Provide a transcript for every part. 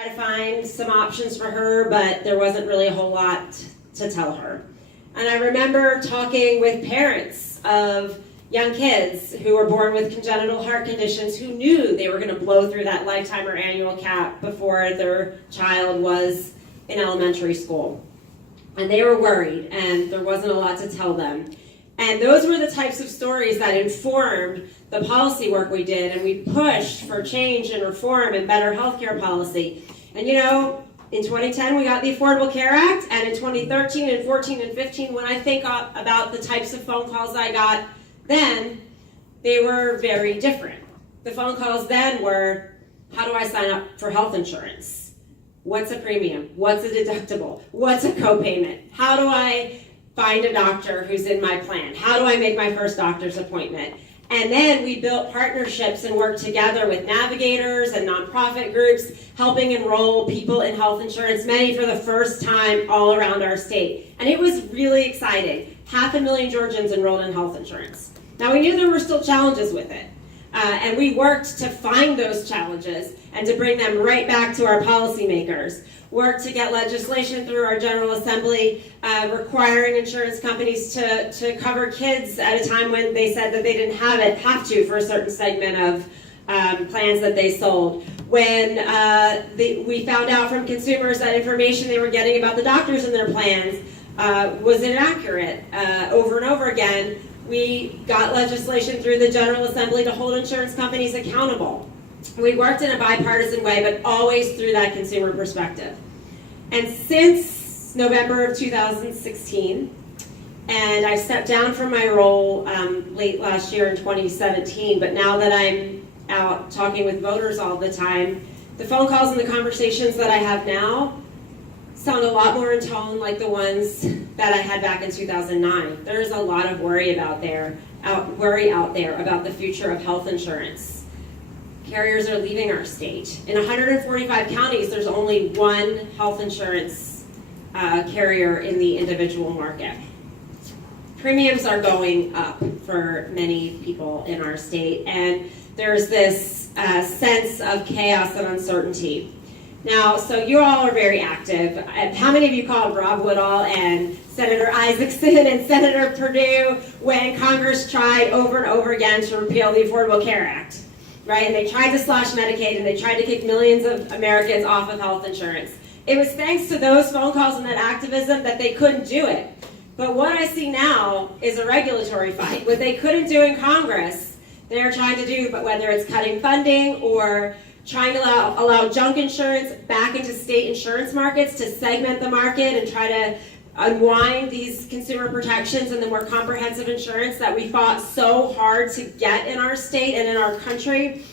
Try to find some options for her, but there wasn't really a whole lot to tell her. And I remember talking with parents of young kids who were born with congenital heart conditions who knew they were going to blow through that lifetime or annual cap before their child was in elementary school. And they were worried, and there wasn't a lot to tell them. And those were the types of stories that informed the policy work we did, and we pushed for change and reform and better healthcare policy. And you know, in 2010 we got the Affordable Care Act, and in 2013 and 14 and 15, when I think about the types of phone calls I got then, they were very different. The phone calls then were, how do I sign up for health insurance? What's a premium? What's a deductible? What's a copayment? How do I find a doctor who's in my plan? How do I make my first doctor's appointment? And then we built partnerships and worked together with navigators and nonprofit groups, helping enroll people in health insurance, many for the first time all around our state. And it was really exciting. 500,000 Georgians enrolled in health insurance. Now, we knew there were still challenges with it, and we worked to find those challenges and to bring them right back to our policymakers. Worked to get legislation through our General Assembly requiring insurance companies to cover kids at a time when they said that they didn't have to for a certain segment of plans that they sold. When we found out from consumers that information they were getting about the doctors in their plans was inaccurate over and over again, we got legislation through the General Assembly to hold insurance companies accountable. We worked in a bipartisan way, but always through that consumer perspective. And since November of 2016, and I stepped down from my role late last year in 2017, but now that I'm out talking with voters all the time, the phone calls and the conversations that I have now sound a lot more in tone like the ones that I had back in 2009. There's a lot of worry out there about the future of health insurance. Carriers are leaving our state. In 145 counties, there's only one health insurance carrier in the individual market. Premiums are going up for many people in our state, and there's this sense of chaos and uncertainty. Now, so you all are very active. How many of you called Rob Woodall and Senator Isaacson and Senator Perdue when Congress tried over and over again to repeal the Affordable Care Act, right? And they tried to slash Medicaid, and they tried to kick millions of Americans off of health insurance. It was thanks to those phone calls and that activism that they couldn't do it. But what I see now is a regulatory fight. What they couldn't do in Congress, they're trying to do, but whether it's cutting funding or trying to allow junk insurance back into state insurance markets to segment the market and try to unwind these consumer protections and the more comprehensive insurance that we fought so hard to get in our state and in our country.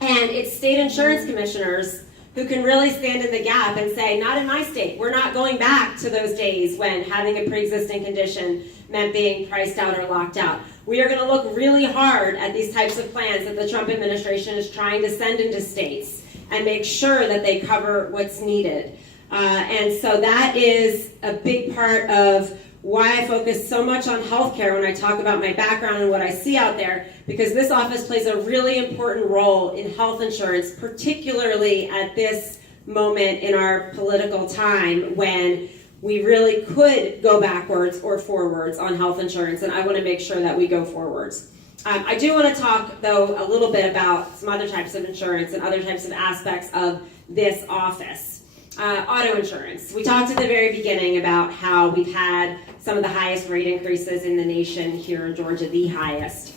And it's state insurance commissioners who can really stand in the gap and say, not in my state. We're not going back to those days when having a pre-existing condition meant being priced out or locked out. We are going to look really hard at these types of plans that the Trump administration is trying to send into states and make sure that they cover what's needed. And so that is a big part of why I focus so much on healthcare when I talk about my background and what I see out there, because this office plays a really important role in health insurance, particularly at this moment in our political time when we really could go backwards or forwards on health insurance, and I want to make sure that we go forwards. I do want to talk, though, a little bit about some other types of insurance and other types of aspects of this office. Auto insurance. We talked at the very beginning about how we've had some of the highest rate increases in the nation here in Georgia, the highest.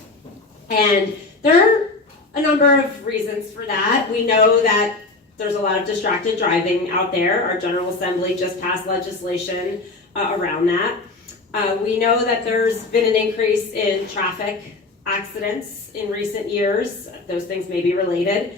And there are a number of reasons for that. We know that there's a lot of distracted driving out there. Our General Assembly just passed legislation around that. We know that there's been an increase in traffic accidents in recent years. Those things may be related.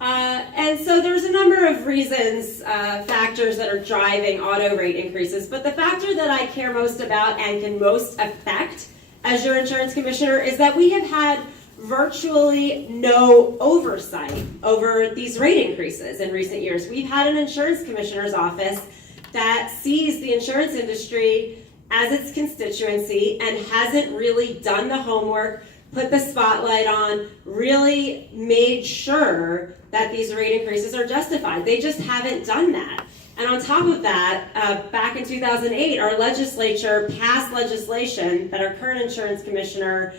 And so there's a number of reasons, factors that are driving auto rate increases. But the factor that I care most about and can most affect as your insurance commissioner is that we have had virtually no oversight over these rate increases in recent years. We've had an insurance commissioner's office that sees the insurance industry as its constituency and hasn't really done the homework, put the spotlight on, really made sure that these rate increases are justified. They just haven't done that. And on top of that, back in 2008, our legislature passed legislation that our current insurance commissioner,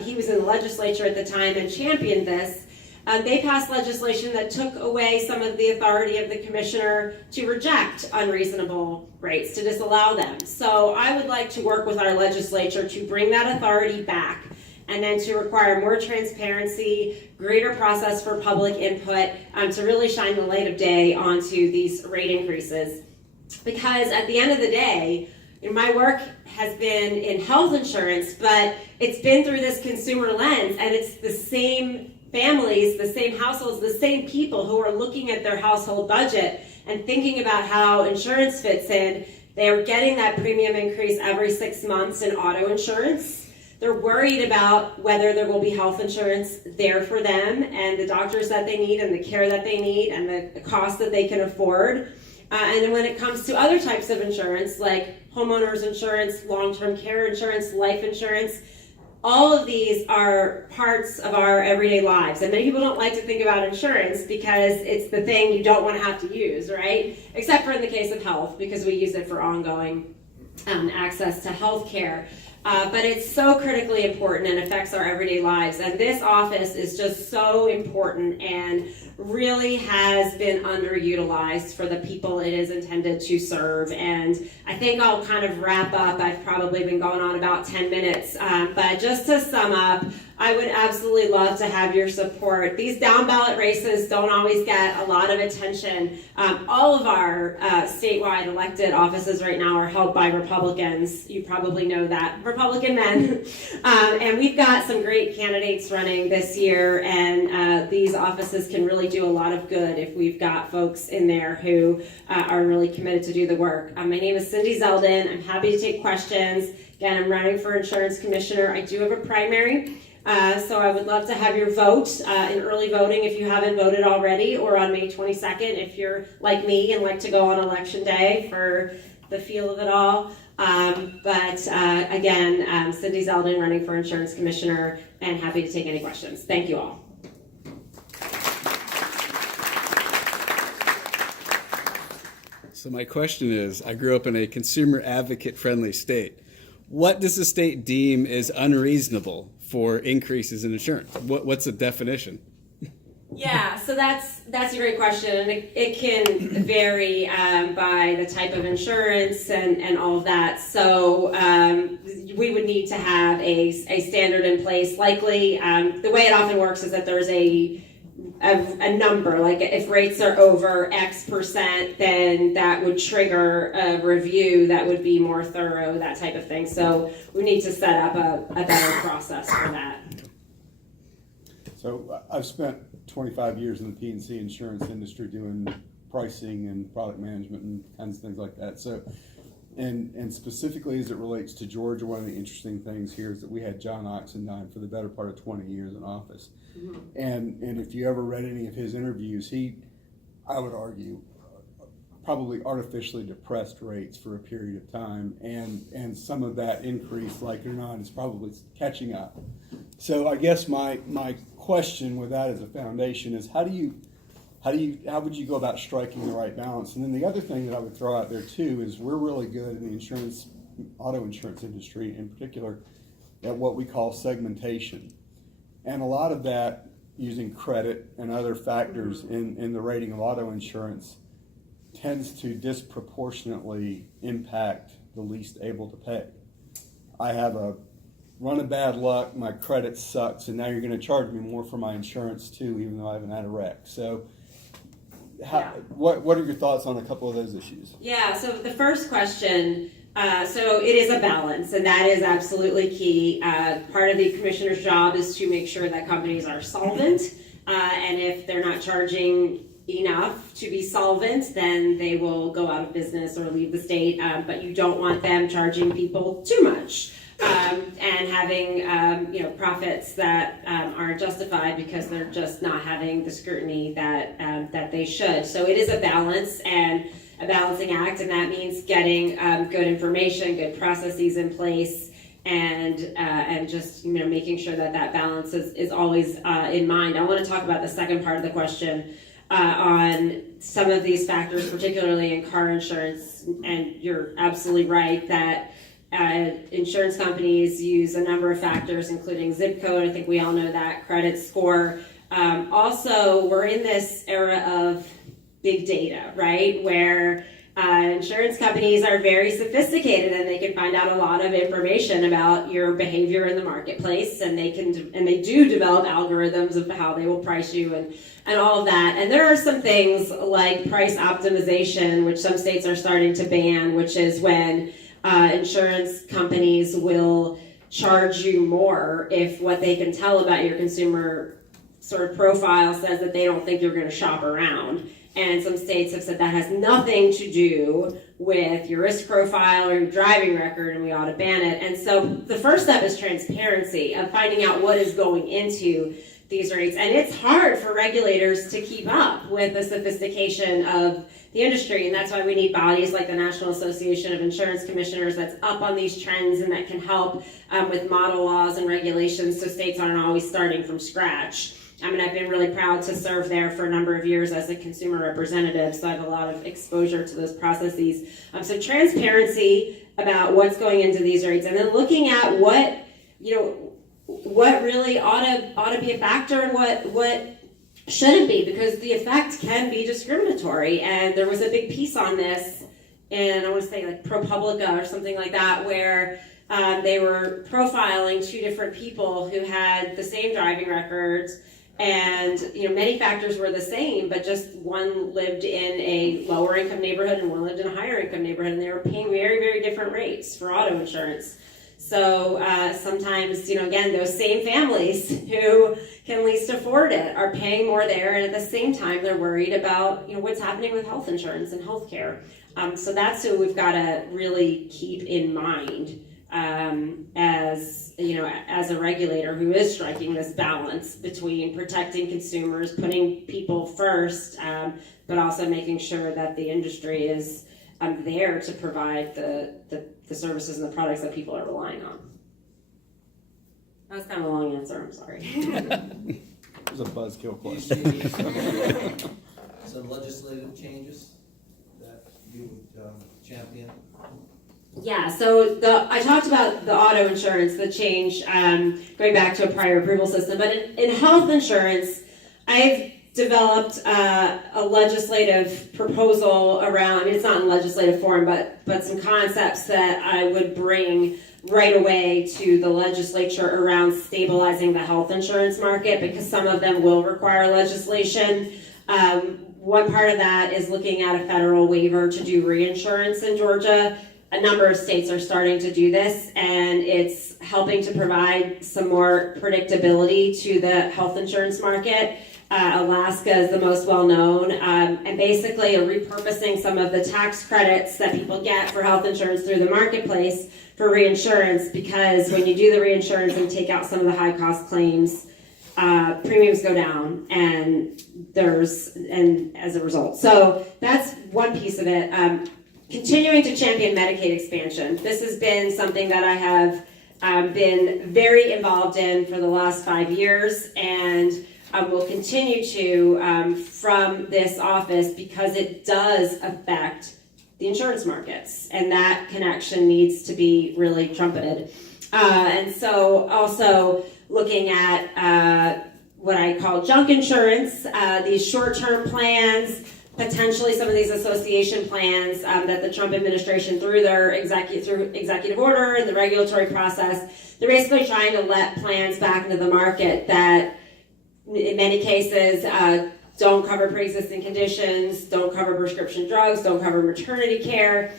he was in the legislature at the time and championed this. They passed legislation that took away some of the authority of the commissioner to reject unreasonable rates, to disallow them. So I would like to work with our legislature to bring that authority back, and then to require more transparency, greater process for public input, to really shine the light of day onto these rate increases. Because at the end of the day, my work has been in health insurance, but it's been through this consumer lens, and it's the same families, the same households, the same people who are looking at their household budget and thinking about how insurance fits in. They're getting that premium increase every 6 months in auto insurance. They're worried about whether there will be health insurance there for them and the doctors that they need and the care that they need and the cost that they can afford. And then when it comes to other types of insurance, like homeowners insurance, long-term care insurance, life insurance, all of these are parts of our everyday lives. And many people don't like to think about insurance because it's the thing you don't want to have to use, right? Except for in the case of health, because we use it for ongoing access to health care. But it's so critically important and affects our everyday lives. And this office is just so important and really has been underutilized for the people it is intended to serve. And I think I'll kind of wrap up. I've probably been going on about 10 minutes. But just to sum up, I would absolutely love to have your support. These down ballot races don't always get a lot of attention. All of our statewide elected offices right now are held by Republicans. You probably know that. Republican men. And we've got some great candidates running this year, and these offices can really do a lot of good if we've got folks in there who are really committed to do the work. My name is Cindy Zeldin. I'm happy to take questions. Again, I'm running for insurance commissioner. I do have a primary. So I would love to have your vote in early voting if you haven't voted already, or on May 22nd if you're like me and like to go on election day for the feel of it all. Again, Cindy Zeldin, running for insurance commissioner, and happy to take any questions. Thank you all. So my question is, I grew up in a consumer advocate friendly state. What does the state deem as unreasonable for increases in insurance? What's the definition? Yeah, so that's a great question, and it can vary by the type of insurance and all of that. So we would need to have a standard in place. Likely, the way it often works is that there's a number, like if rates are over X percent, then that would trigger a review that would be more thorough, that type of thing. So we need to set up a better process for that. So I've spent 25 years in the P&C insurance industry doing pricing and product management and kinds of things like that. So, and specifically as it relates to Georgia, one of the interesting things here is that we had John Oxendine for the better part of 20 years in office. Mm-hmm. And if you ever read any of his interviews, I would argue, probably artificially depressed rates for a period of time, and some of that increase, like it or not, is probably catching up. So I guess my question with that as a foundation is how would you go about striking the right balance? And then the other thing that I would throw out there too is we're really good in the auto insurance industry in particular at what we call segmentation. And a lot of that using credit and other factors in the rating of auto insurance tends to disproportionately impact the least able to pay. I have a run of bad luck, my credit sucks, and now you're going to charge me more for my insurance too, even though I haven't had a wreck. So what are your thoughts on a couple of those issues? Yeah, so the first question, so it is a balance, and that is absolutely key. Part of the commissioner's job is to make sure that companies are solvent, and if they're not charging enough to be solvent, then they will go out of business or leave the state, but you don't want them charging people too much. And having profits that aren't justified because they're just not having the scrutiny that they should. So it is a balance and a balancing act, and that means getting good information, good processes in place, and just making sure that that balance is always in mind. I want to talk about the second part of the question on some of these factors, particularly in car insurance. And you're absolutely right that insurance companies use a number of factors, including zip code. I think we all know that, credit score. Also, we're in this era of big data, right? Where insurance companies are very sophisticated and they can find out a lot of information about your behavior in the marketplace, and they do develop algorithms of how they will price you and all of that. And there are some things like price optimization, which some states are starting to ban, which is when insurance companies will charge you more if what they can tell about your consumer sort of profile says that they don't think you're going to shop around. And some states have said that has nothing to do with your risk profile or your driving record, and we ought to ban it. And so the first step is transparency of finding out what is going into these rates. And it's hard for regulators to keep up with the sophistication of the industry, and that's why we need bodies like the National Association of Insurance Commissioners that's up on these trends and that can help with model laws and regulations so states aren't always starting from scratch. I've been really proud to serve there for a number of years as a consumer representative, so I have a lot of exposure to those processes. So transparency about what's going into these rates, and then looking at what really ought to be a factor and what shouldn't be, because the effect can be discriminatory. And there was a big piece on this, and I want to say like ProPublica or something like that, where they were profiling two different people who had the same driving records. And many factors were the same, but just one lived in a lower income neighborhood and one lived in a higher income neighborhood, and they were paying very, very different rates for auto insurance. So sometimes, again, those same families who can least afford it are paying more there, and at the same time, they're worried about what's happening with health insurance and health care. So that's who we've got to really keep in mind as a regulator who is striking this balance between protecting consumers, putting people first, but also making sure that the industry is there to provide the services and the products that people are relying on. That was kind of a long answer, I'm sorry. It was a buzzkill Do you question. see some legislative changes that you would champion? Yeah, so I talked about the auto insurance, the change going back to a prior approval system, but in health insurance, I've developed a legislative proposal around, it's not in legislative form, but some concepts that I would bring right away to the legislature around stabilizing the health insurance market, because some of them will require legislation. One part of that is looking at a federal waiver to do reinsurance in Georgia. A number of states are starting to do this, and it's helping to provide some more predictability to the health insurance market. Alaska is the most well-known, and basically repurposing some of the tax credits that people get for health insurance through the marketplace for reinsurance, because when you do the reinsurance and take out some of the high-cost claims, premiums go down, and as a result. So that's one piece of it. Continuing to champion Medicaid expansion. This has been something that I have been very involved in for the last 5 years, and will continue to from this office, because it does affect the insurance markets, and that connection needs to be really trumpeted. And so also looking at what I call junk insurance, these short-term plans, potentially some of these association plans that the Trump administration, through their executive order and the regulatory process, they're basically trying to let plans back into the market that in many cases don't cover pre-existing conditions, don't cover prescription drugs, don't cover maternity care.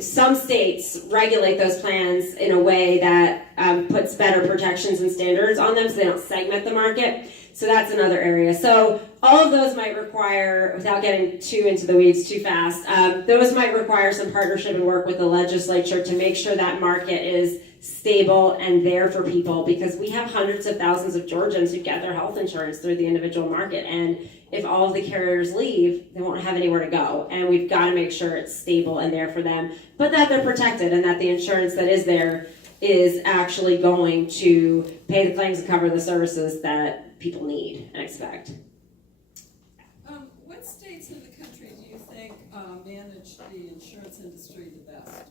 Some states regulate those plans in a way that puts better protections and standards on them so they don't segment the market. So that's another area. So all of those might require, without getting too into the weeds too fast, those might require some partnership and work with the legislature to make sure that market is stable and there for people, because we have hundreds of thousands of Georgians who get their health insurance through the individual market, and if all of the carriers leave, they won't have anywhere to go, and we've got to make sure it's stable and there for them, but that they're protected and that the insurance that is there is actually going to pay the claims and cover the services that people need and expect. What states in the country do you think manage the insurance industry the best?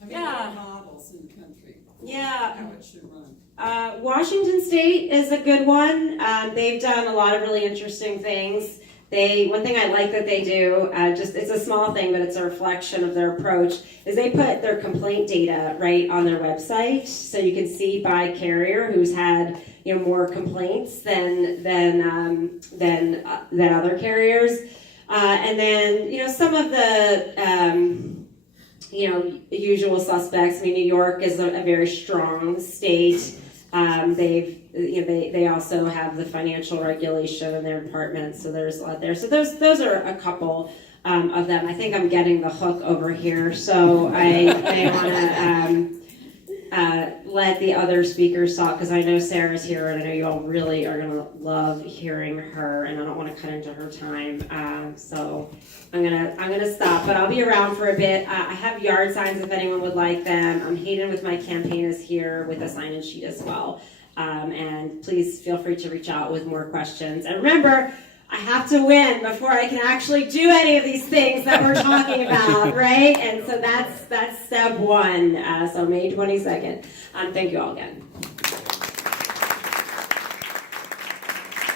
I mean, Yeah. what are models in the country? Yeah. How it should run. Washington State is a good one. They've done a lot of really interesting things. One thing I like that they do, it's a small thing, but it's a reflection of their approach, is they put their complaint data right on their website, so you can see by carrier who's had more complaints than other carriers, and then some of the usual suspects. I mean, New York is a very strong state. They also have the financial regulation in their department, so there's a lot there. So those are a couple of them. I think I'm getting the hook over here, so I want to let the other speakers talk, because I know Sarah's here, and I know you all really are going to love hearing her, and I don't want to cut into her time. So I'm gonna stop, but I'll be around for a bit. I have yard signs if anyone would like them. I'm Hayden with my campaign is here with a sign-in sheet as well. And please feel free to reach out with more questions. And remember, I have to win before I can actually do any of these things that we're talking about, right? And so that's step one. So May 22nd. Thank you all again.